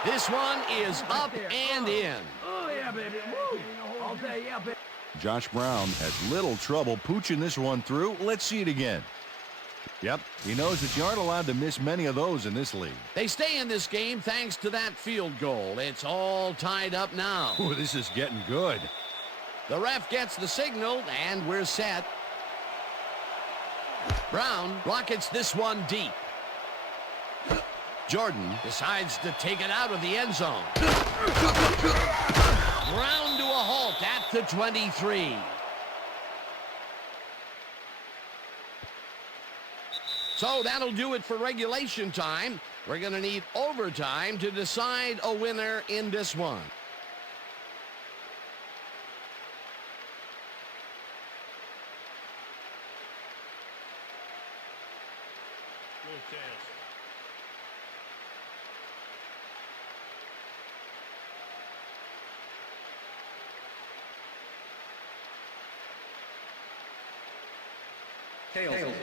this one is up and in. Oh, yeah, baby. Woo. All day, yeah, baby. Josh Brown has little trouble pooching this one through. Let's see it again. Yep, he knows that you aren't allowed to miss many of those in this league. They stay in this game thanks to that field goal. It's all tied up now. Ooh, this is getting good. The ref gets the signal, and we're set. Brown rockets this one deep. Jordan decides to take it out of the end zone. Brown to a halt at the 23. So that'll do it for regulation time. We're going to need overtime to decide a winner in this one. Tails.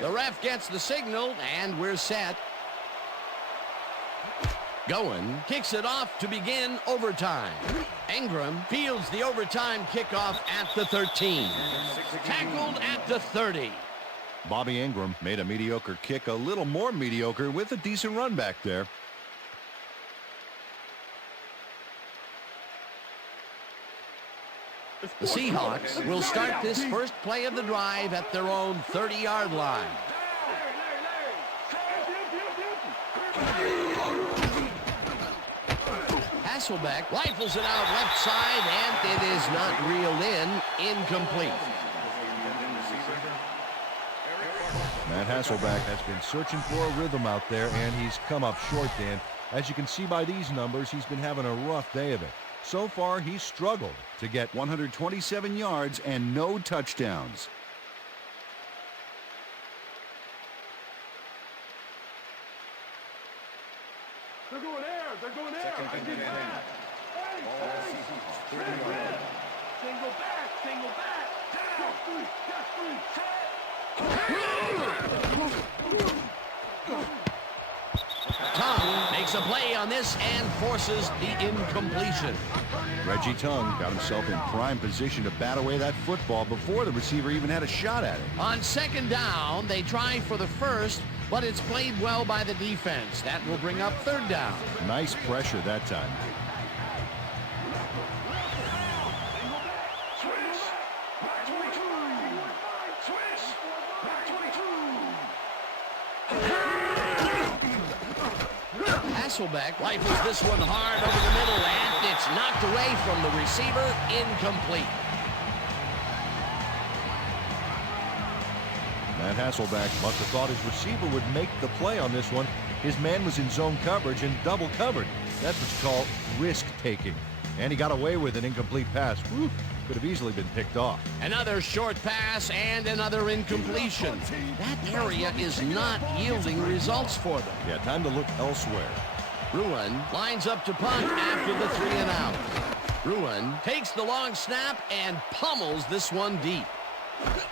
The ref gets the signal, and we're set. Goen kicks it off to begin overtime. Ingram fields the overtime kickoff at the 13. Tackled at the 30. Bobby Ingram made a mediocre kick a little more mediocre with a decent run back there. The Seahawks will start this first play of the drive at their own 30-yard line. Hasselbeck rifles it out left side, and it is not reeled in. Incomplete. Matt Hasselbeck has been searching for a rhythm out there, and he's come up short, Dan. As you can see by these numbers, he's been having a rough day of it. So far, he's struggled to get 127 yards and no touchdowns. They're going air. They're going air. Single back. Single back. Tongue makes a play on this and forces the incompletion. Reggie Tongue got himself in prime position to bat away that football before the receiver even had a shot at it. On second down, they try for the first, but it's played well by the defense. That will bring up third down. Nice pressure that time. Hasselbeck rifles this one hard over the middle, and it's knocked away from the receiver. Incomplete. And Hasselbeck must have thought his receiver would make the play on this one. His man was in zone coverage and double covered. That's what's called risk-taking. And he got away with an incomplete pass. Whew, could have easily been picked off. Another short pass and another incompletion. That area is not yielding results for them. Yeah, time to look elsewhere. Ruin lines up to punt after the 3 and out. Ruin takes the long snap and pummels this one deep.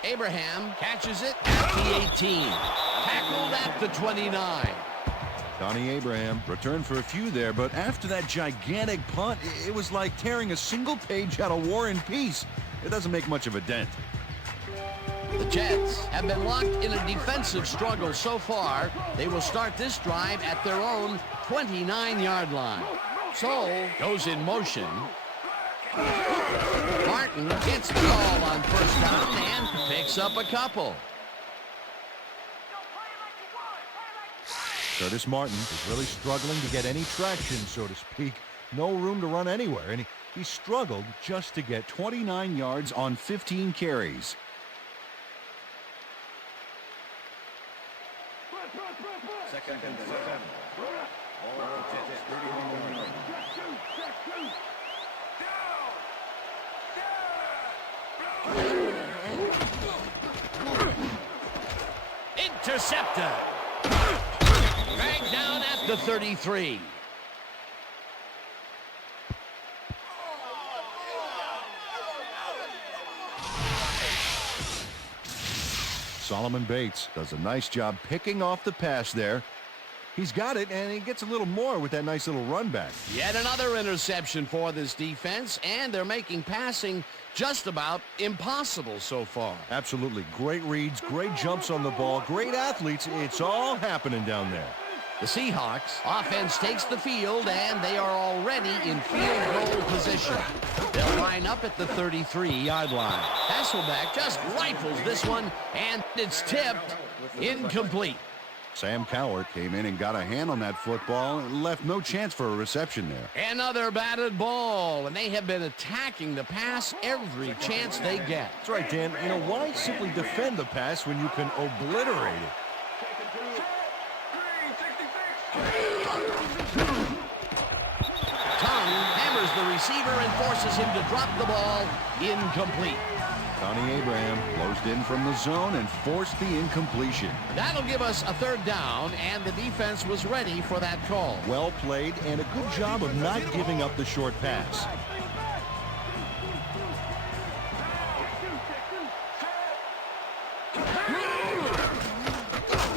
Abraham catches it at the 18. Tackled at the 29. Donnie Abraham returned for a few there, but after that gigantic punt, it was like tearing a single page out of War and Peace. It doesn't make much of a dent. The Jets have been locked in a defensive struggle so far. They will start this drive at their own 29-yard line. Soul goes in motion. Martin hits the ball on first down and picks up a couple. Curtis Martin is really struggling to get any traction, so to speak. No room to run anywhere, and he struggled just to get 29 yards on 15 carries. Second and 7. Intercepted. Dragged down at the 33. Solomon Bates does a nice job picking off the pass there. He's got it, and he gets a little more with that nice little run back. Yet another interception for this defense, and they're making passing just about impossible so far. Absolutely. Great reads, great jumps on the ball, great athletes. It's all happening down there. The Seahawks offense takes the field, and they are already in field goal position. They'll line up at the 33-yard line. Hasselbeck just rifles this one, and it's tipped incomplete. Sam Cowart came in and got a hand on that football and left no chance for a reception there. Another batted ball, and they have been attacking the pass every chance they get. That's right, Dan. You know, why simply defend the pass when you can obliterate it? Tongue hammers the receiver and forces him to drop the ball. Incomplete. Donnie Abraham closed in from the zone and forced the incompletion. That'll give us a third down, and the defense was ready for that call. Well played, and a good job of not giving up the short pass.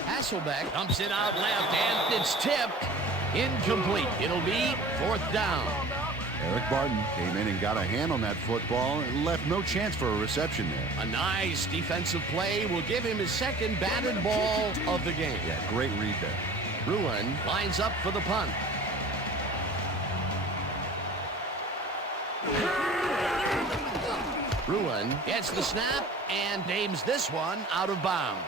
Hasselbeck dumps it out left, and it's tipped. Incomplete. It'll be fourth down. Eric Barton came in and got a hand on that football and left no chance for a reception there. A nice defensive play will give him his second batted ball of the game. Yeah, great read there. Ruin lines up for the punt. Ruin gets the snap and aims this one out of bounds.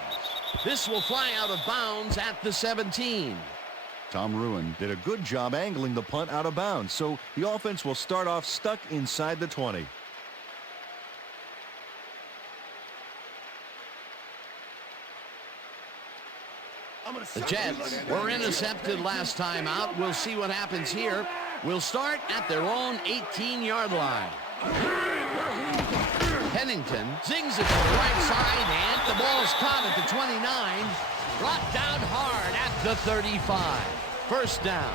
This will fly out of bounds at the 17. Tom Ruin did a good job angling the punt out of bounds, so the offense will start off stuck inside the 20. The Jets were intercepted last time out. We'll see what happens here. We'll start at their own 18-yard line. Pennington zings it to the right side, and the ball is caught at the 29. Brought down hard at the 35. First down.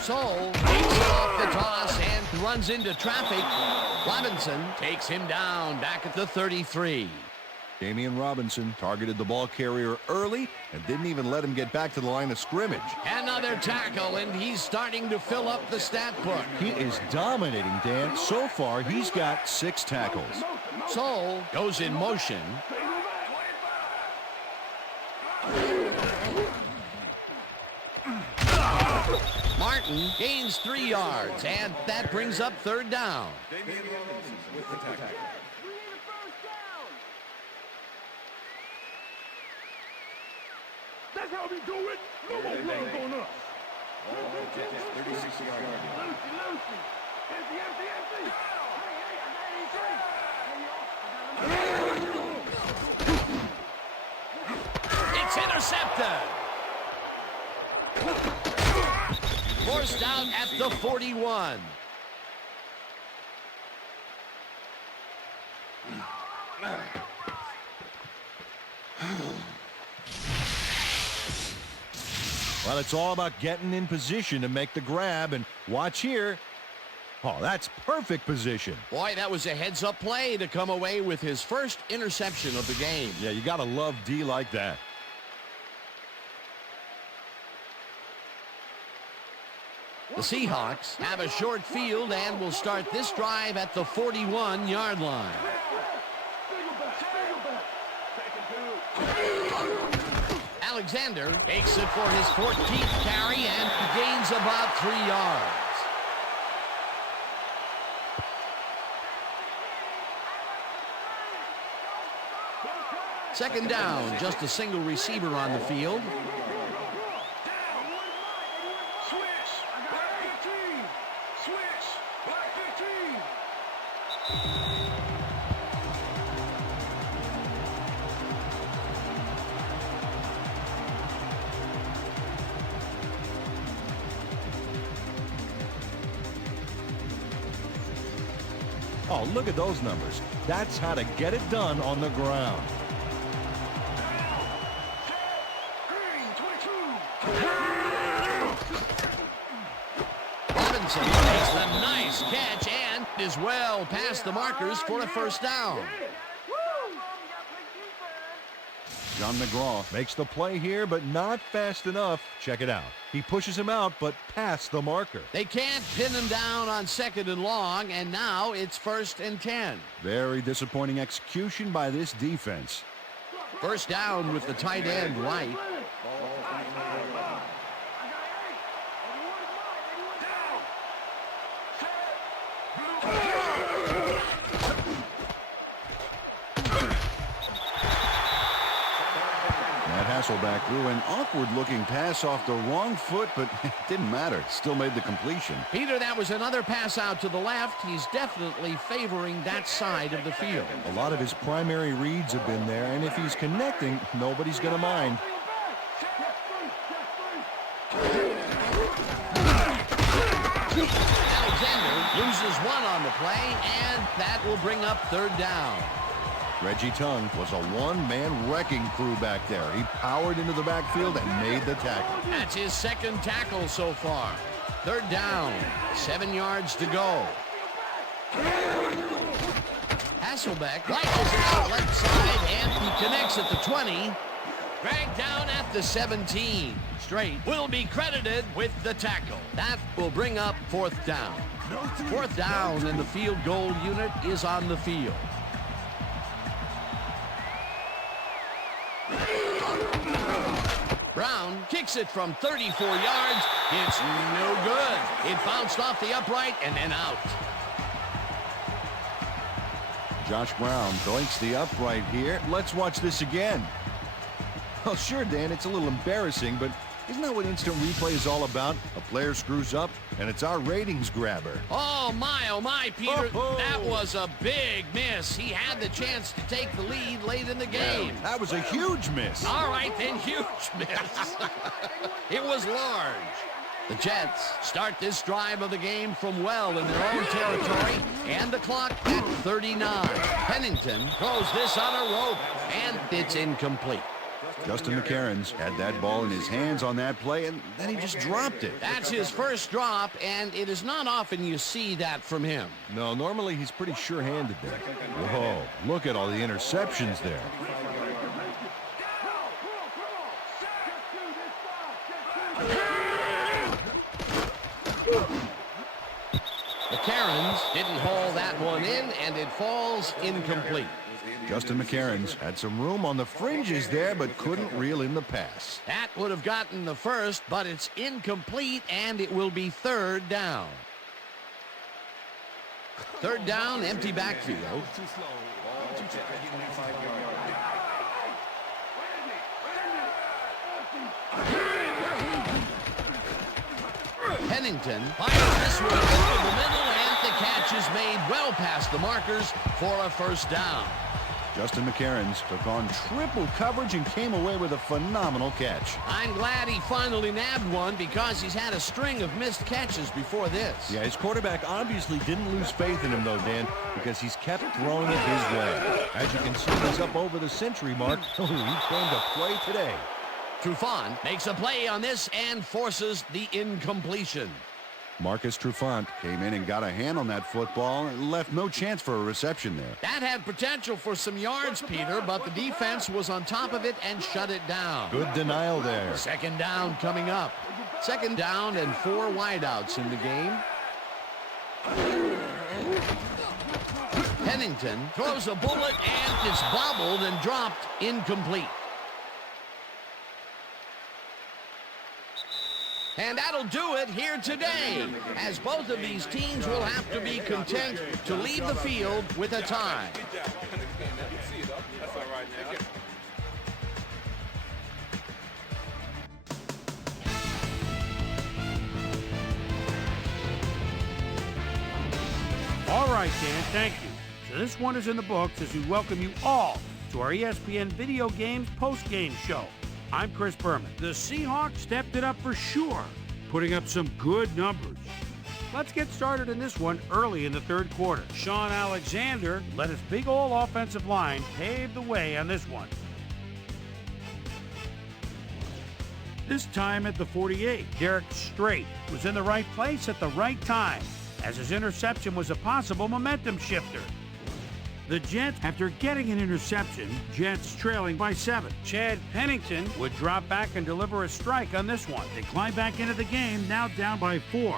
Soul takes off the toss and runs into traffic. Robinson takes him down back at the 33. Damian Robinson targeted the ball carrier early and didn't even let him get back to the line of scrimmage. Another tackle, and he's starting to fill up the stat book. He is dominating, Dan. So far, he's got 6 tackles. Soul goes in motion. Martin gains 3 yards, and that brings up third down. he do it, no more runs on us. All Jets, 36-yard line. Lucy. Empty. It's intercepted. Forced out at the 41. Well, it's all about getting in position to make the grab, and watch here. Oh, that's perfect position. Boy, that was a heads-up play to come away with his first interception of the game. Yeah, you got to love D like that. The Seahawks have a short field and will start this drive at the 41-yard line. Alexander takes it for his 14th carry and gains about 3 yards. Second down, just a single receiver on the field. Oh, look at those numbers. That's how to get it done on the ground. Robinson makes a nice catch and is well past the markers for a first down. John McGraw makes the play here, but not fast enough. Check it out. He pushes him out, but past the marker. They can't pin him down on 2nd and long, and now it's 1st and 10. Very disappointing execution by this defense. First down with the tight end right. Hasselback threw an awkward-looking pass off the wrong foot, but it didn't matter. Still made the completion. Peter, that was another pass out to the left. He's definitely favoring that side of the field. A lot of his primary reads have been there, and if he's connecting, nobody's going to mind. Alexander loses one on the play, and that will bring up 3rd down. Reggie Tongue was a one-man wrecking crew back there. He powered into the backfield and made the tackle. That's his 2nd tackle so far. 3rd down, 7 yards to go. Hasselbeck launches it out left side, and he connects at the 20. Dragged down at the 17. Straight will be credited with the tackle. That will bring up 4th down. 4th down, and the field goal unit is on the field. Brown kicks it from 34 yards. It's no good. It bounced off the upright and then out. Josh Brown doinks the upright here. Let's watch this again. Well, sure, Dan, it's a little embarrassing, but isn't that what instant replay is all about? A player screws up, and it's our ratings grabber. Oh, my, Peter. Oh. That was a big miss. He had the chance to take the lead late in the game. Yeah, that was a huge miss. All right, then, huge miss. It was large. The Jets start this drive of the game from well in their own territory, and the clock at 39. Pennington throws this on a rope, and it's incomplete. Justin McCarron's had that ball in his hands on that play, and then he just dropped it. That's his first drop, and it is not often you see that from him. No, normally he's pretty sure-handed there. Whoa, look at all the interceptions there. McCarron's didn't haul that one in, and it falls incomplete. Justin McCarron's had some room on the fringes there, but couldn't reel in the pass. That would have gotten the first, but it's incomplete, and it will be 3rd down. 3rd down, empty backfield. Pennington fires this one over the middle, and the catch is made well past the markers for a first down. Justin McCarrans took on triple coverage and came away with a phenomenal catch. I'm glad he finally nabbed one because he's had a string of missed catches before this. Yeah, his quarterback obviously didn't lose faith in him, though, Dan, because he's kept throwing it his way. As you can see, he's up over the century mark. He came to play today. Trufant makes a play on this and forces the incompletion. Marcus Trufant came in and got a hand on that football and left no chance for a reception there. That had potential for some yards, Peter, but the defense was on top of it and shut it down. Good denial there. Second down coming up. Second down and 4 wideouts in the game. Pennington throws a bullet and it's bobbled and dropped incomplete. And that'll do it here today, as both of these teams will have to be content to leave the field with a tie. All right, Dan, thank you. So this one is in the books as we welcome you all to our ESPN Video Games post-game show. I'm Chris Berman. The Seahawks stepped it up for sure, putting up some good numbers. Let's get started in this one early in the third quarter. Sean Alexander led his big old offensive line pave the way on this one. This time at the 48, Derek Strait was in the right place at the right time, as his interception was a possible momentum shifter. The Jets, after getting an interception, Jets trailing by 7. Chad Pennington would drop back and deliver a strike on this one. They climb back into the game, now down by 4.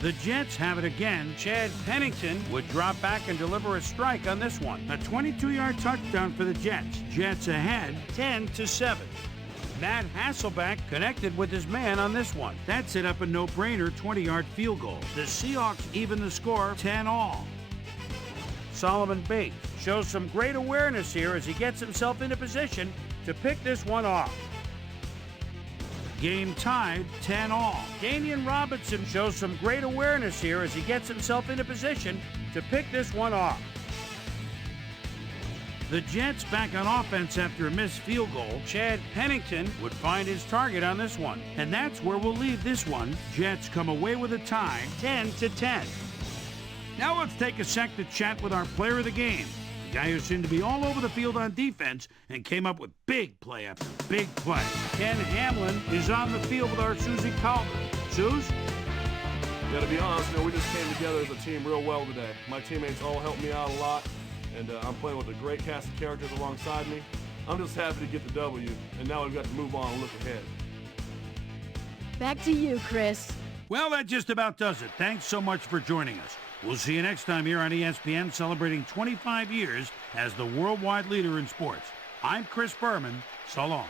The Jets have it again. Chad Pennington would drop back and deliver a strike on this one. A 22-yard touchdown for the Jets. Jets ahead, 10-7. Matt Hasselbeck connected with his man on this one. That set up a no-brainer 20-yard field goal. The Seahawks even the score 10-all. Solomon Bates shows some great awareness here as he gets himself into position to pick this one off. Game tied 10-all. Damian Robinson shows some great awareness here as he gets himself into position to pick this one off. The Jets back on offense after a missed field goal. Chad Pennington would find his target on this one. And that's where we'll leave this one. Jets come away with a tie, 10-10. Now let's take a sec to chat with our player of the game, the guy who seemed to be all over the field on defense and came up with big play after big play. Ken Hamlin is on the field with our Susie Calder. Suze? Yeah, to be honest, we just came together as a team real well today. My teammates all helped me out a lot, and I'm playing with a great cast of characters alongside me. I'm just happy to get the W, and now we've got to move on and look ahead. Back to you, Chris. Well, that just about does it. Thanks so much for joining us. We'll see you next time here on ESPN, celebrating 25 years as the worldwide leader in sports. I'm Chris Berman. So long.